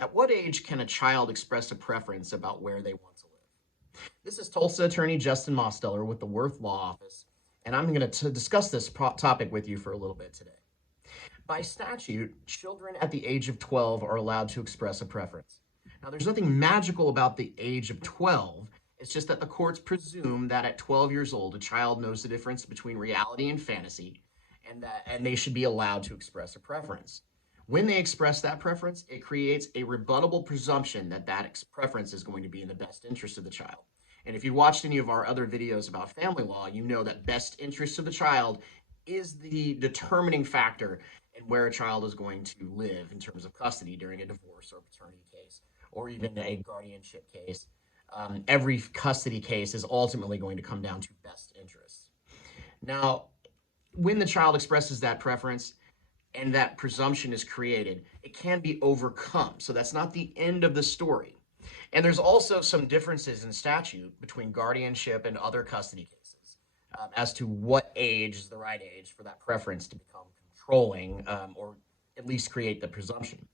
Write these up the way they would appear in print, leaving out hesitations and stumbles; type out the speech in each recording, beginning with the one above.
At what age can a child express a preference about where they want to live? This is Tulsa attorney Justin Mosteller with the Worth Law Office, and I'm going to discuss this topic with you for a little bit today. By statute, children at the age of 12 are allowed to express a preference. Now, there's nothing magical about the age of 12. It's just that the courts presume that at 12 years old, a child knows the difference between reality and fantasy, and they should be allowed to express a preference. When they express that preference, it creates a rebuttable presumption that preference is going to be in the best interest of the child. And if you watched any of our other videos about family law, you know that best interest of the child is the determining factor in where a child is going to live in terms of custody during a divorce or paternity case, or even a guardianship case. Every custody case is ultimately going to come down to best interests. Now, when the child expresses that preference and that presumption is created, it can be overcome. So that's not the end of the story. And there's also some differences in statute between guardianship and other custody cases as to what age is the right age for that preference to become controlling or at least create the presumption.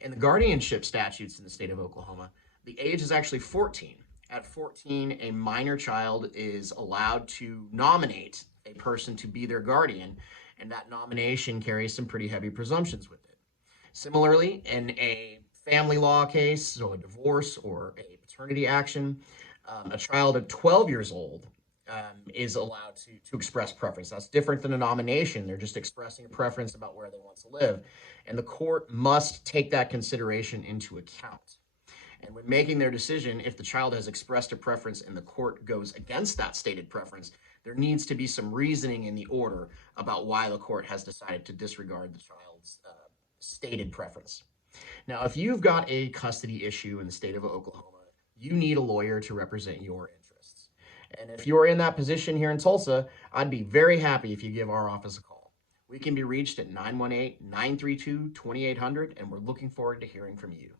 In the guardianship statutes in the state of Oklahoma, the age is actually 14. At 14, a minor child is allowed to nominate a person to be their guardian, and that nomination carries some pretty heavy presumptions with it. Similarly, in a family law case, so a divorce or a paternity action, a child of 12 years old is allowed to express preference. That's different than a nomination. They're just expressing a preference about where they want to live. And the court must take that consideration into account. And when making their decision, if the child has expressed a preference and the court goes against that stated preference, there needs to be some reasoning in the order about why the court has decided to disregard the child's stated preference. Now, if you've got a custody issue in the state of Oklahoma, you need a lawyer to represent your interests. And if you're in that position here in Tulsa, I'd be very happy if you give our office a call. We can be reached at 918-932-2800, and we're looking forward to hearing from you.